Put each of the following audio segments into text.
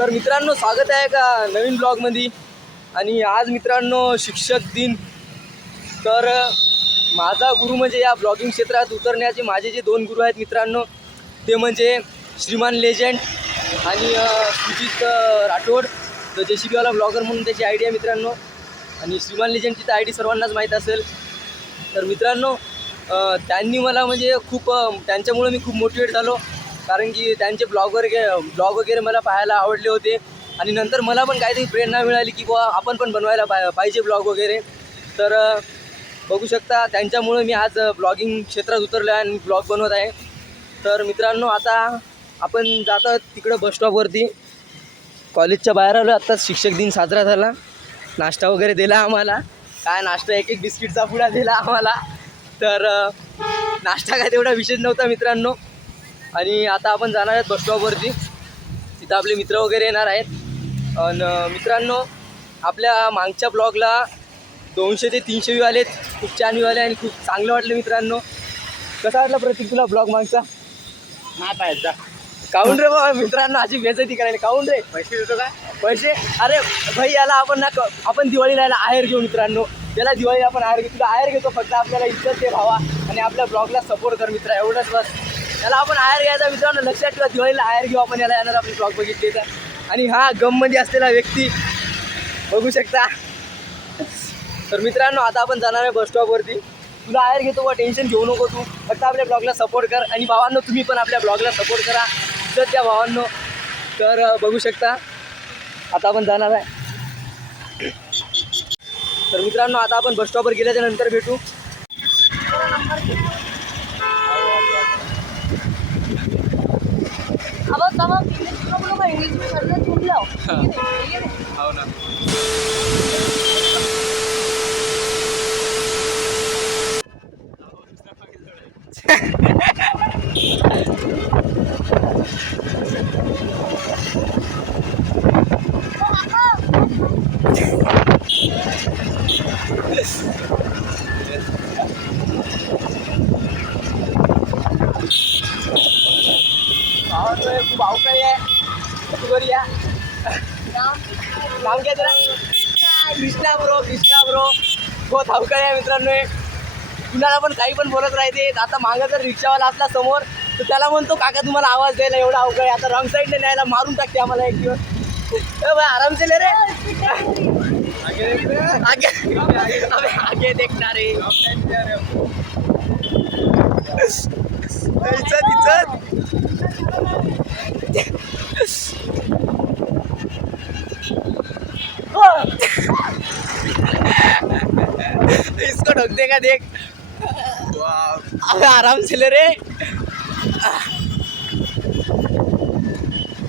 तर मित्रांनो, स्वागत आहे का नवीन ब्लॉगमध्ये. आणि आज मित्रांनो शिक्षक दिन. तर माझा गुरु म्हणजे या ब्लॉगिंग क्षेत्रात उतरण्याचे माझे जे दोन गुरु आहेत मित्रांनो, ते म्हणजे श्रीमान लेजंड आणि सुजित राठोड. तर JCBवाला ब्लॉगर म्हणून त्याची आयडी आहे मित्रांनो. आणि श्रीमान लेजंडची तर आयडी सर्वांनाच माहीत असेल. तर मित्रांनो, त्यांनी मला म्हणजे त्यांच्यामुळे मी खूप मोटिवेट झालो, कारण की त्यांचे ब्लॉग वगैरे मला पाहायला आवडले होते. आणि नंतर मला पण काहीतरी प्रेरणा मिळाली की बुवा आपण पण बनवायला पाहिजे ब्लॉग वगैरे. तर बघू शकता, त्यांच्यामुळे मी आज ब्लॉगिंग क्षेत्रात उतरलो आहे आणि ब्लॉग बनवत आहे. तर मित्रांनो, आता आपण जात आहोत तिकडं बसस्टॉपवरती. कॉलेजच्या बाहेर आलो. आत्ताच शिक्षक दिन साजरा झाला. नाश्ता वगैरे दिला आम्हाला. काय नाश्ता, एक बिस्किटचा पुडा दिला आम्हाला. तर नाश्ता काय तेवढा विशेष नव्हता मित्रांनो. आणि आता आपण जाणार आहेत बसस्टॉपवरती. तिथं आपले मित्र वगैरे येणार आहेत. आणि मित्रांनो, आपल्या मागच्या ब्लॉगला 200 ते 300 व्ह्यू आलेत. खूप छान व्ह्यू आले आणि खूप चांगलं वाटलं मित्रांनो. कसा वाटला प्रतीक तुला ब्लॉग मागचा? नाही पाहायचा. काऊन रे बाबा मित्रांनो, अशी बेइज्जती करायला काऊन रे? पैसे देतो काय? पैसे? अरे भाई, याला आपण दिवाळीला याला आहेर घेऊ मित्रांनो. त्याला दिवाळीला आपण आहेर घेऊ. तुला आहेर घेतो, फक्त आपल्याला इज्जत दे भावा आणि आपल्या ब्लॉगला सपोर्ट कर मित्रा, एवढंच बस. याला आपण आहेर घ्यायचा मित्रांनो, लक्षात ठेवा. दिवाळीला आहेर घेऊ आपण याला, येणार आपले ब्लॉग बघितले तर. आणि हा गममध्ये असलेला व्यक्ती बघू शकता. तर मित्रांनो, आता आपण जाणार आहे बसस्टॉपवरती. तुला आहेर घेतो बा, टेन्शन घेऊ नको तू. फक्त आपल्या ब्लॉगला सपोर्ट कर. आणि भावांनो, तुम्ही पण आपल्या ब्लॉगला सपोर्ट करा, इज्जत द्या भावांनो. तर बघू शकता, आता आपण जाणार आहे. तर मित्रांनो, आता आपण बसस्टॉपवर गेल्याच्या नंतर भेटू. इंग्लिश में करना तुम लाओ. हो ना. खूप अवकाळी आहे. बरी या नाम काय तेरा? कृष्णा ब्रो. बहुत अवकाळी आहे मित्रांनो. कुणाला पण काही पण बोलत राहते. आता मागं जर रिक्षावाला असला समोर, तर त्याला म्हणतो काका तुम्हाला आवाज द्यायला, एवढा अवकाळी. आता रॉंग साईडने न्यायला मारून टाकते आम्हाला एक दिवस. भाई आराम से ले रे. आगे देखना रे. इसको ढक देगा देख. अबे आराम से ले रे.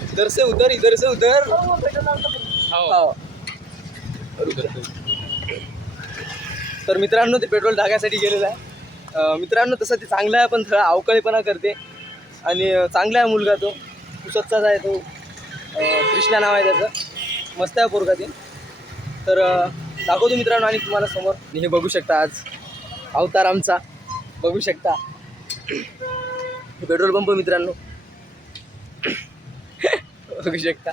इधर से उधर. हो. तर मित्रांनो, ते पेट्रोल टाकायसाठी गेलेलं आहे. मित्रांनो, तसं ते चांगलं आहे, पण थोडा अवकाळीपणा करते. आणि चांगला आहे मुलगा तो, पुसतचाच आहे तो. कृष्णा नाव आहे त्याचं. मस्त आहे पोरगा ते. तर दाखवतो मित्रांनो आणि तुम्हाला समोर. हे बघू शकता, आज अवतार आमचा बघू शकता. पेट्रोल पंप मित्रांनो बघू शकता.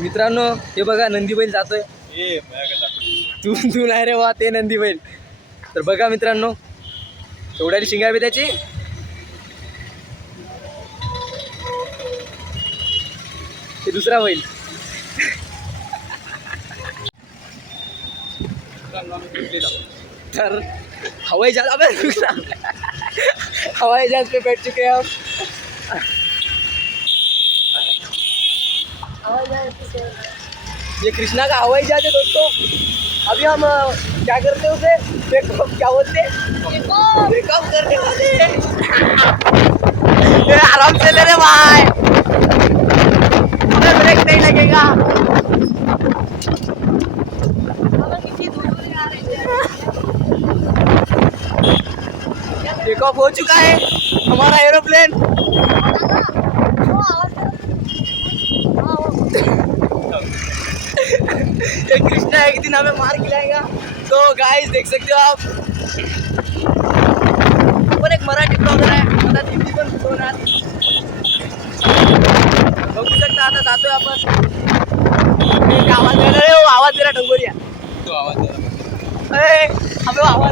मित्रांनो, हे बघा नंदी बैल जातोय. तू नाही रे वा, ते नंदी बैल. तर बघा मित्रांनो, एवढ्याली शिंगावी त्याची. ते दुसरा बैल. तर हवाई जहाज, अबे हवाई जहाज पे बैठ चुके हैं हम. ये कृष्णा का हवाई जहाज है दोस्तों. अभी हम क्या करते उसे, क्या बोलते, ब्रेकअप करने वाले. आराम से ले रे भाई, हमें ब्रेक नहीं लगेगा. टेकऑफ हो चुका है हमारा एरोप्लेन. ये कृष्णा एक दिन हमें मार खिलाएगा. तो गाइस देख सकते हो आप.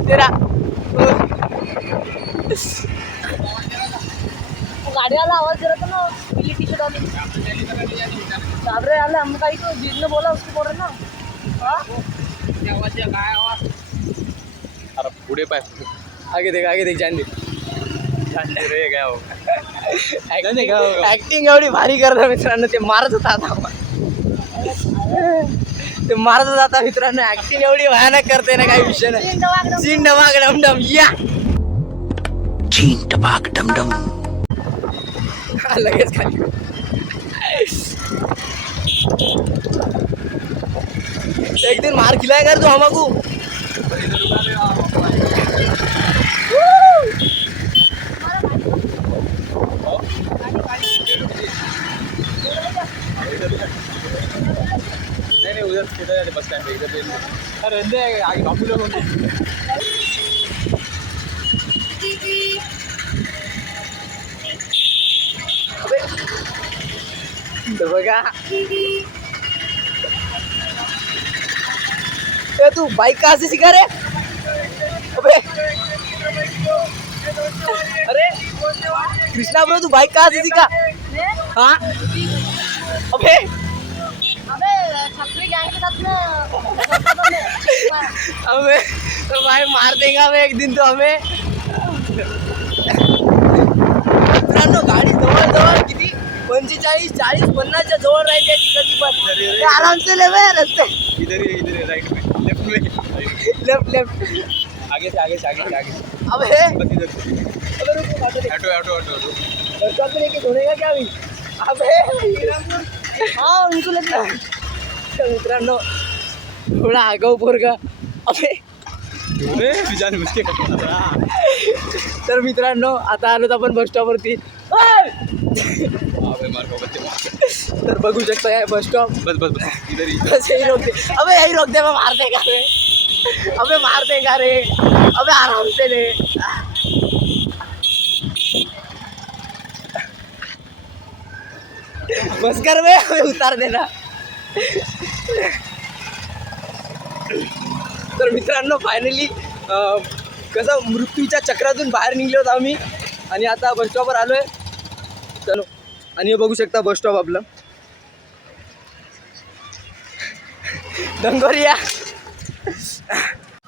तेरा गाडीवाला आवाज दे रहा था ना पीली टी शर्ट वाली साबरे आले हम काही तो जिसने बोला उसको बोल रहे ना हाँ? अरे पुढे पाय आगे देख जान दे रे काय हो ऍक्टिंग एवढी भारी करता मित्रांनो ते मारत होता आता ते मारत होता मित्रांनो ऍक्टिंग एवढी भयानक करते ना काही विषय नाही सीन डबाक डमडम या चीन टपाक डमडम लगेच खाली एक दिन मार खिलाया कर तू हमको नाही उद्या तिथे बस स्टँड इधर अरे आगे बापू लोग बघा ए तू बाइक कहाँ से सीखा रे अबे अरे कृष्णा ब्रो तू बाइक कहाँ से सीखा हाँ अबे अबे छपरी गैंग के साथ में हमें तो भाई मार देगा हमें एक दिन तो हमें मित्रांनो गाडी जवळ किती 45-40-50च्या जवळ राहते ती कधी पण ते आराम से ले बे रस्ते इधर राइट में लेफ्ट में लेफ्ट आगे से अबे बस इधर अबे रुको ऑटो बच्चा पे लेके धोनेगा क्या अभी अबे हाँ उनको लगता है मित्रांनो थोडा आगाऊ पोरगा अबे जान मुझके तर मित्रांनो आता आलो आपण बस स्टॉपवरती मार बच्चे तर बघू शकता या बस स्टॉप बस इधर ही बस यही रोक दे अबे यही रोक दे मैं मार देगा रे अबे मार देगा रे अबे आराम से ले बस कर बे अबे उतार देना तर मित्रांनो फायनली कसं मृत्यूच्या चक्रातून बाहेर निघलो होतो आम्ही आणि आता बस स्टॉपवर आलोय चलो आणि हे बघू शकता बस स्टॉप आपलं डंगोरिया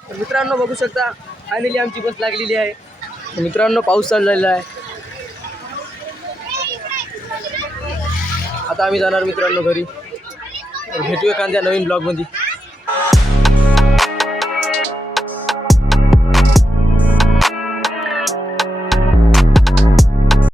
मित्रांनो बघू शकता फायनली आमची बस लागलेली आहे मित्रांनो पाऊस चाललेला आहे आता आम्ही जाणार मित्रांनो घरी भेटूया एखाद्या नवीन ब्लॉगमध्ये